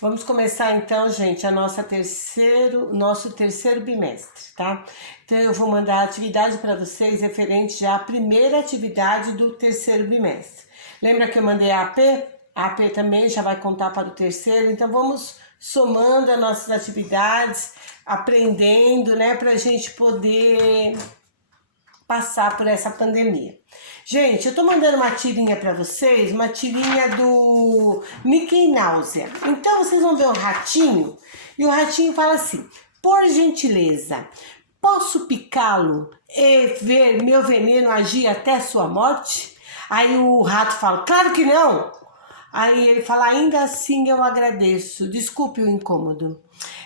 Vamos começar então, gente, nosso terceiro bimestre, tá? Então eu vou mandar a atividade para vocês referente já à primeira atividade do terceiro bimestre. Lembra que eu mandei a AP? A AP também já vai contar para o terceiro, então vamos somando as nossas atividades, aprendendo, né, para a gente poder passar por essa pandemia. Gente, eu tô mandando uma tirinha para vocês, uma tirinha do Mickey Náusea. Então vocês vão ver um ratinho e o ratinho fala assim: por gentileza, posso picá-lo e ver meu veneno agir até sua morte? Aí o rato fala: claro que não. Aí ele fala: ainda assim eu agradeço, desculpe o incômodo.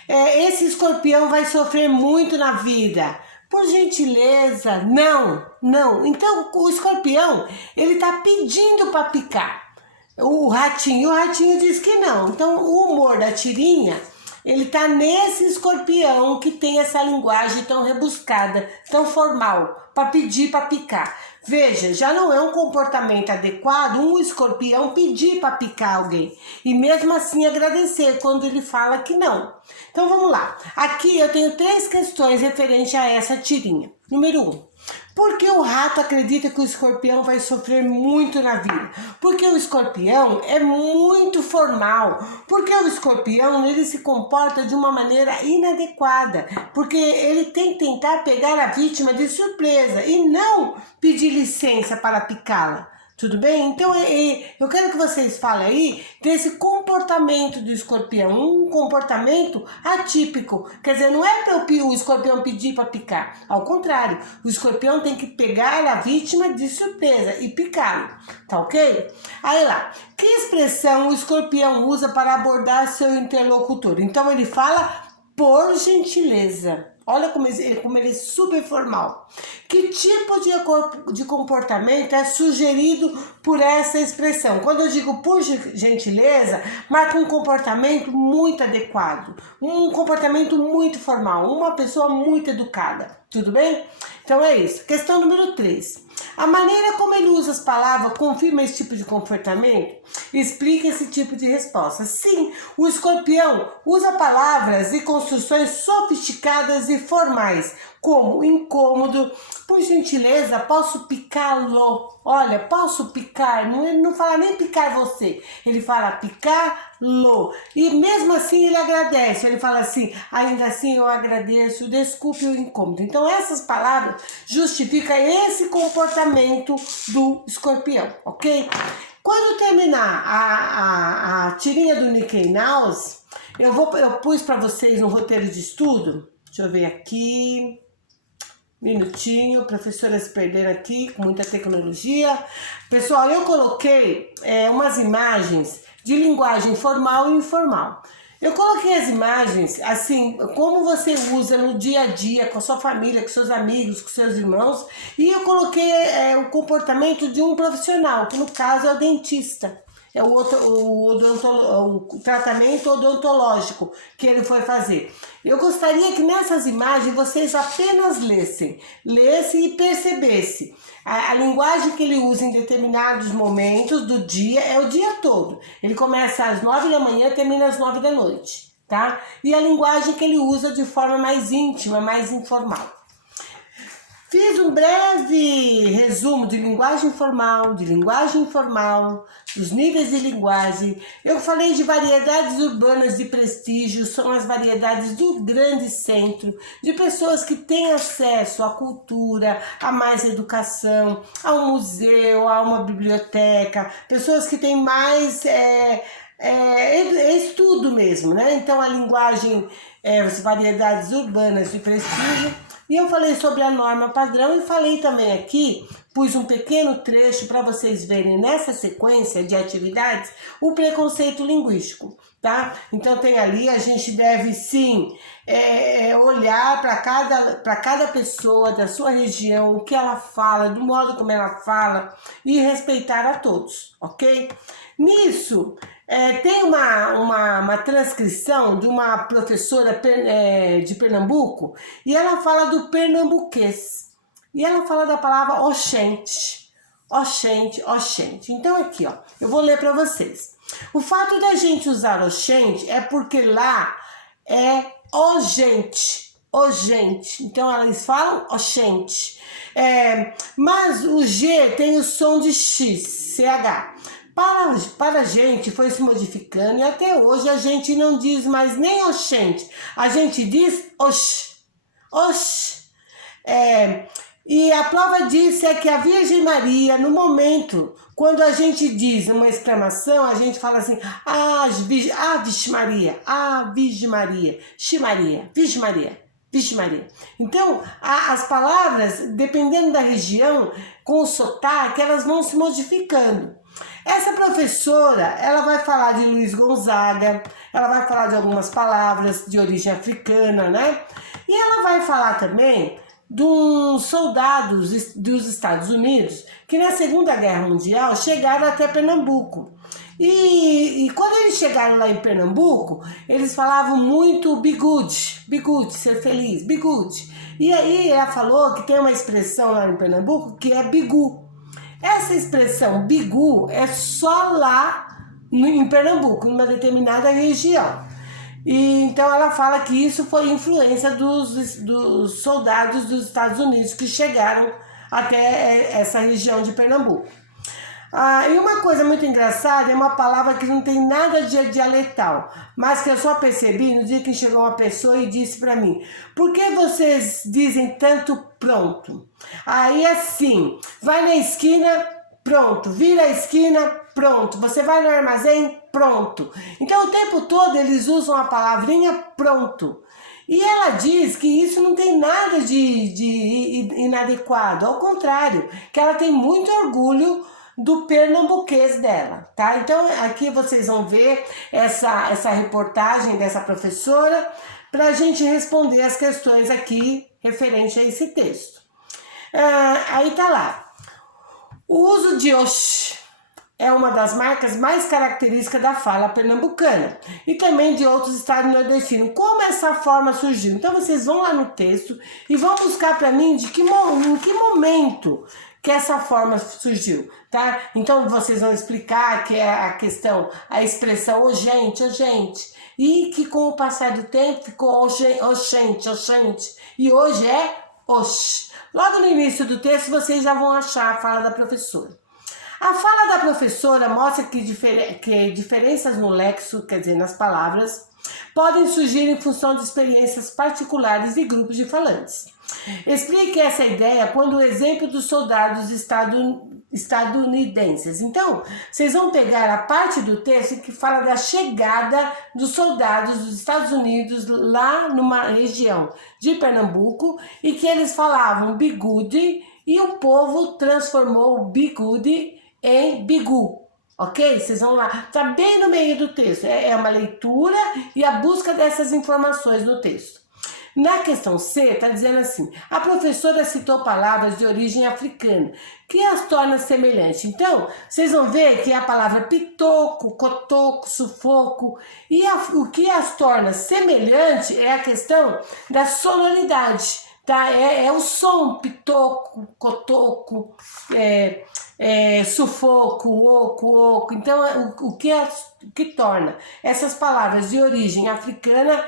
Esse escorpião vai sofrer muito na vida. Por gentileza, não, não. Então o escorpião, ele tá pedindo para picar o ratinho diz que não. Então o humor da tirinha, ele tá nesse escorpião que tem essa linguagem tão rebuscada, tão formal, para pedir para picar. Veja, já não é um comportamento adequado um escorpião pedir para picar alguém e mesmo assim agradecer quando ele fala que não. Então vamos lá. Aqui eu tenho 3 questões referentes a essa tirinha. Número 1. Por que o rato acredita que o escorpião vai sofrer muito na vida? Porque o escorpião é muito formal. Porque o escorpião, ele se comporta de uma maneira inadequada. Porque ele tem que tentar pegar a vítima de surpresa e não pedir licença para picá-la. Tudo bem? Então eu quero que vocês falem aí desse comportamento do escorpião, um comportamento atípico. Quer dizer, não é para o escorpião pedir para picar, ao contrário, o escorpião tem que pegar a vítima de surpresa e picá-lo, tá ok? Aí lá, que expressão o escorpião usa para abordar seu interlocutor? Então ele fala por gentileza. Olha como ele é super formal. Que tipo de comportamento é sugerido por essa expressão? Quando eu digo por gentileza, marca um comportamento muito adequado, um comportamento muito formal, uma pessoa muito educada. Tudo bem? Então é isso. Questão número 3. A maneira como ele usa as palavras confirma esse tipo de comportamento? Explica esse tipo de resposta. Sim, o escorpião usa palavras e construções sofisticadas e formais, como incômodo, por gentileza, posso picá-lo. Olha, posso picar, ele não fala nem picar você, ele fala picá-lo. E mesmo assim ele agradece, ele fala assim, ainda assim eu agradeço, desculpe o incômodo. Então essas palavras justificam esse comportamento do escorpião, ok? Quando terminar a tirinha do Mickey Mouse, eu pus para vocês um roteiro de estudo. Deixa eu ver aqui. Minutinho, professora se perdendo aqui, com muita tecnologia. Pessoal, eu coloquei umas imagens de linguagem formal e informal. Eu coloquei as imagens, assim, como você usa no dia a dia, com a sua família, com seus amigos, com seus irmãos. E eu coloquei o comportamento de um profissional, que no caso é o dentista. É o tratamento odontológico que ele foi fazer. Eu gostaria que nessas imagens vocês apenas lessem e percebessem. A linguagem que ele usa em determinados momentos do dia é o dia todo. Ele começa às 9 da manhã e termina às 9 da noite, tá? E a linguagem que ele usa de forma mais íntima, mais informal. Fiz um breve resumo de linguagem formal, de linguagem informal, dos níveis de linguagem. Eu falei de variedades urbanas de prestígio, são as variedades do grande centro, de pessoas que têm acesso à cultura, a mais educação, a um museu, a uma biblioteca, pessoas que têm mais estudo mesmo, né? Então a linguagem, as variedades urbanas de prestígio. E eu falei sobre a norma padrão e falei também aqui, pus um pequeno trecho para vocês verem nessa sequência de atividades, o preconceito linguístico, tá? Então tem ali, a gente deve sim olhar para cada pessoa da sua região, o que ela fala, do modo como ela fala e respeitar a todos, ok? Nisso, tem uma transcrição de uma professora de Pernambuco e ela fala do pernambuquês. E ela fala da palavra oxente. Oxente, oxente. Então aqui, ó, eu vou ler para vocês. O fato da gente usar oxente é porque lá é o gente. Então eles falam oxente. Mas o G tem o som de X, CH. Para a gente foi se modificando e até hoje a gente não diz mais nem oxente. A gente diz ox. Ox. E a prova disso é que a Virgem Maria, no momento, quando a gente diz uma exclamação, a gente fala assim, Vixe Maria, Virgem Maria, Ximaria, Virgem Maria, Vixe Maria. Então, as palavras, dependendo da região, com o sotaque, elas vão se modificando. Essa professora, ela vai falar de Luiz Gonzaga, ela vai falar de algumas palavras de origem africana, né? E ela vai falar também dos soldados dos Estados Unidos que na Segunda Guerra Mundial chegaram até Pernambuco. E quando eles chegaram lá em Pernambuco, eles falavam muito be good, ser feliz, be good. E aí ela falou que tem uma expressão lá em Pernambuco que é bigu. Essa expressão bigu é só lá em Pernambuco, em uma determinada região. E então ela fala que isso foi influência dos soldados dos Estados Unidos que chegaram até essa região de Pernambuco. E uma coisa muito engraçada é uma palavra que não tem nada de dialetal, mas que eu só percebi no dia que chegou uma pessoa e disse para mim: por que vocês dizem tanto pronto? Aí assim, vai na esquina, pronto, vira a esquina, pronto, você vai no armazém, pronto. Então o tempo todo eles usam a palavrinha pronto. E ela diz que isso não tem nada de inadequado, ao contrário, que ela tem muito orgulho do pernambuquês dela, tá? Então aqui vocês vão ver essa reportagem dessa professora para a gente responder as questões aqui referente a esse texto. Aí tá lá. O uso de ox é uma das marcas mais características da fala pernambucana e também de outros estados nordestinos. Como essa forma surgiu? Então vocês vão lá no texto e vão buscar para mim em que momento que essa forma surgiu, tá? Então vocês vão explicar que é a questão, a expressão ô gente, e que com o passar do tempo ficou oxente, e hoje é ox. Logo no início do texto vocês já vão achar a fala da professora. A fala da professora mostra que diferenças no léxico, quer dizer, nas palavras, podem surgir em função de experiências particulares de grupos de falantes. Explique essa ideia quando o exemplo dos soldados estadunidenses. Então, vocês vão pegar a parte do texto que fala da chegada dos soldados dos Estados Unidos lá numa região de Pernambuco e que eles falavam bigude e o povo transformou o bigude em bigu. Ok? Vocês vão lá, tá bem no meio do texto. É uma leitura e a busca dessas informações no texto. Na questão C, está dizendo assim: a professora citou palavras de origem africana, que as torna semelhantes. Então, vocês vão ver que a palavra pitoco, cotoco, sufoco, e o que as torna semelhante é a questão da sonoridade, tá? É o som, pitoco, cotoco, sufoco, oco. Então, o que torna essas palavras de origem africana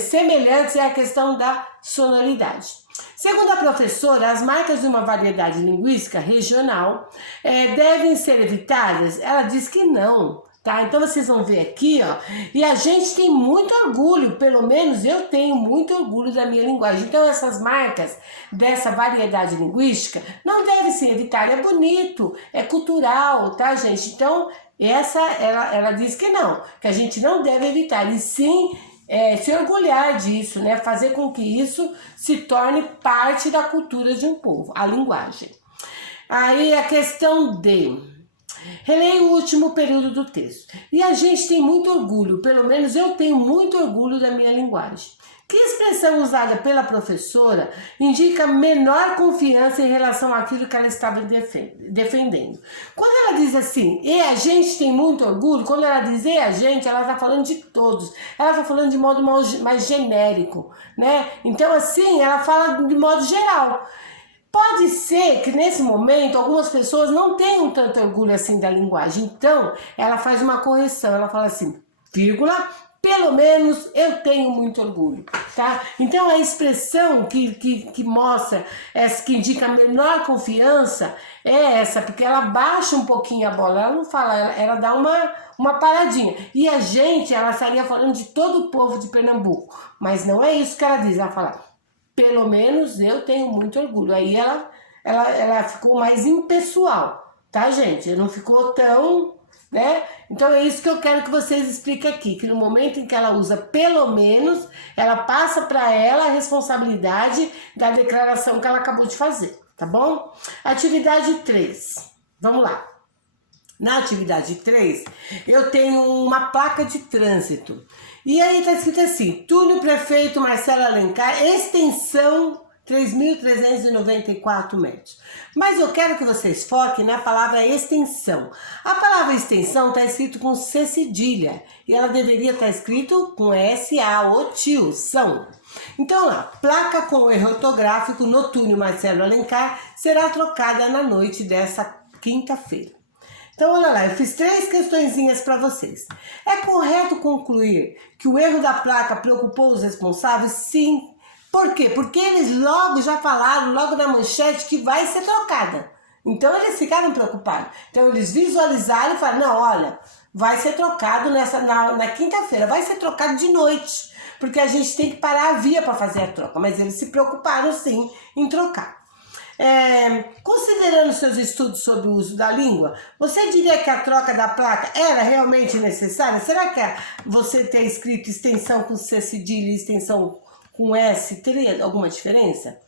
semelhantes é a questão da sonoridade. Segundo a professora, as marcas de uma variedade linguística regional devem ser evitadas? Ela diz que não, tá? Então vocês vão ver aqui, ó, e a gente tem muito orgulho, pelo menos eu tenho muito orgulho da minha linguagem. Então essas marcas dessa variedade linguística não devem ser evitadas. É bonito, é cultural, tá, gente? Então ela diz que não, que a gente não deve evitar, e sim se orgulhar disso, né? Fazer com que isso se torne parte da cultura de um povo, a linguagem. Aí a questão D. Releia o último período do texto. E a gente tem muito orgulho, pelo menos eu tenho muito orgulho da minha linguagem. Que expressão usada pela professora indica menor confiança em relação àquilo que ela estava defendendo? Quando ela diz assim, e a gente tem muito orgulho, quando ela diz e a gente, ela está falando de todos. Ela está falando de modo mais genérico, né? Então assim, ela fala de modo geral. Pode ser que nesse momento algumas pessoas não tenham tanto orgulho assim da linguagem. Então, ela faz uma correção, ela fala assim, vírgula, pelo menos eu tenho muito orgulho, tá? Então a expressão que mostra, que indica menor confiança é essa, porque ela baixa um pouquinho a bola, ela não fala, ela dá uma paradinha. E a gente, ela estaria falando de todo o povo de Pernambuco, mas não é isso que ela diz, ela fala, pelo menos eu tenho muito orgulho. Aí ela ficou mais impessoal, tá, gente? Não ficou tão, né? Então é isso que eu quero que vocês expliquem aqui, que no momento em que ela usa pelo menos, ela passa para ela a responsabilidade da declaração que ela acabou de fazer, tá bom? Atividade 3, vamos lá. Na atividade 3, eu tenho uma placa de trânsito. E aí tá escrito assim, Túlio Prefeito Marcelo Alencar, extensão 3.394 metros. Mas eu quero que vocês foquem na palavra extensão. A palavra extensão está escrito com C cedilha e ela deveria estar escrito com S-A, o tio, são. Então lá, placa com erro ortográfico no Túlio Marcelo Alencar será trocada na noite dessa quinta-feira. Então, olha lá, eu fiz 3 questõezinhas para vocês. É correto concluir que o erro da placa preocupou os responsáveis? Sim. Por quê? Porque eles logo já falaram, logo na manchete, que vai ser trocada. Então, eles ficaram preocupados. Então, eles visualizaram e falaram, não, olha, vai ser trocado na quinta-feira, vai ser trocado de noite, porque a gente tem que parar a via para fazer a troca. Mas eles se preocuparam, sim, em trocar. Considerando seus estudos sobre o uso da língua, você diria que a troca da placa era realmente necessária? Será que você ter escrito extensão com C cedilha e extensão com S teria alguma diferença?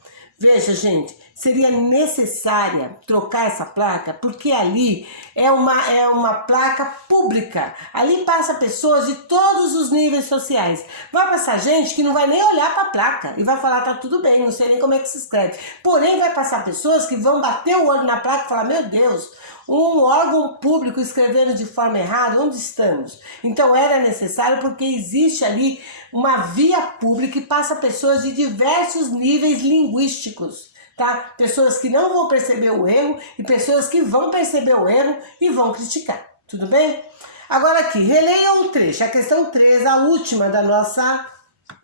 Veja, gente, seria necessária trocar essa placa porque ali é uma placa pública. Ali passa pessoas de todos os níveis sociais. Vai passar gente que não vai nem olhar para a placa e vai falar, tá tudo bem, não sei nem como é que se escreve. Porém, vai passar pessoas que vão bater o olho na placa e falar, meu Deus, um órgão público escrevendo de forma errada, onde estamos? Então era necessário porque existe ali uma via pública e passa pessoas de diversos níveis linguísticos, tá? Pessoas que não vão perceber o erro e pessoas que vão perceber o erro e vão criticar, tudo bem? Agora aqui, releiam o trecho, a questão 3, a última da nossa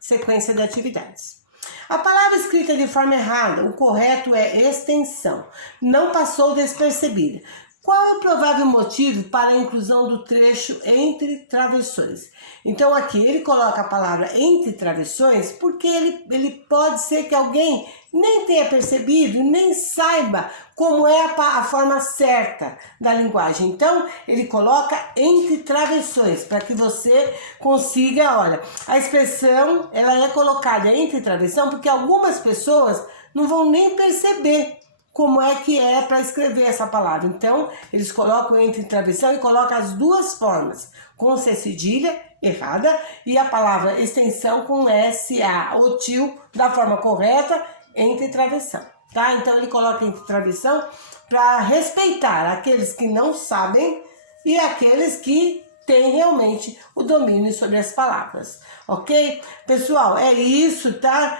sequência de atividades. A palavra escrita de forma errada, o correto é extensão, não passou despercebida. Qual é o provável motivo para a inclusão do trecho entre travessões? Então aqui ele coloca a palavra entre travessões porque ele pode ser que alguém nem tenha percebido, nem saiba como é a forma certa da linguagem. Então ele coloca entre travessões para que você consiga, olha, a expressão ela é colocada entre travessão porque algumas pessoas não vão nem perceber como é que é para escrever essa palavra. Então, eles colocam entre travessão e colocam as duas formas, com C cedilha, errada, e a palavra extensão com S-A, o tio, da forma correta, entre travessão, tá? Então, ele coloca entre travessão para respeitar aqueles que não sabem e aqueles que têm realmente o domínio sobre as palavras, ok? Pessoal, é isso, tá?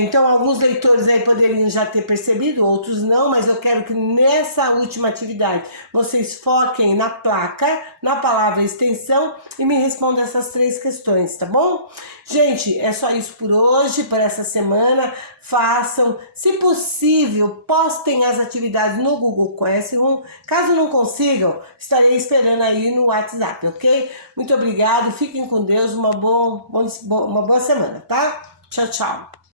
Então, alguns leitores aí poderiam já ter percebido, outros não, mas eu quero que nessa última atividade vocês foquem na placa, na palavra extensão e me respondam essas 3 questões, tá bom? Gente, é só isso por hoje, por essa semana. Façam, se possível, postem as atividades no Google Classroom. Caso não consigam, estarei esperando aí no WhatsApp, ok? Muito obrigado, fiquem com Deus, uma boa semana, tá? Tchau, tchau.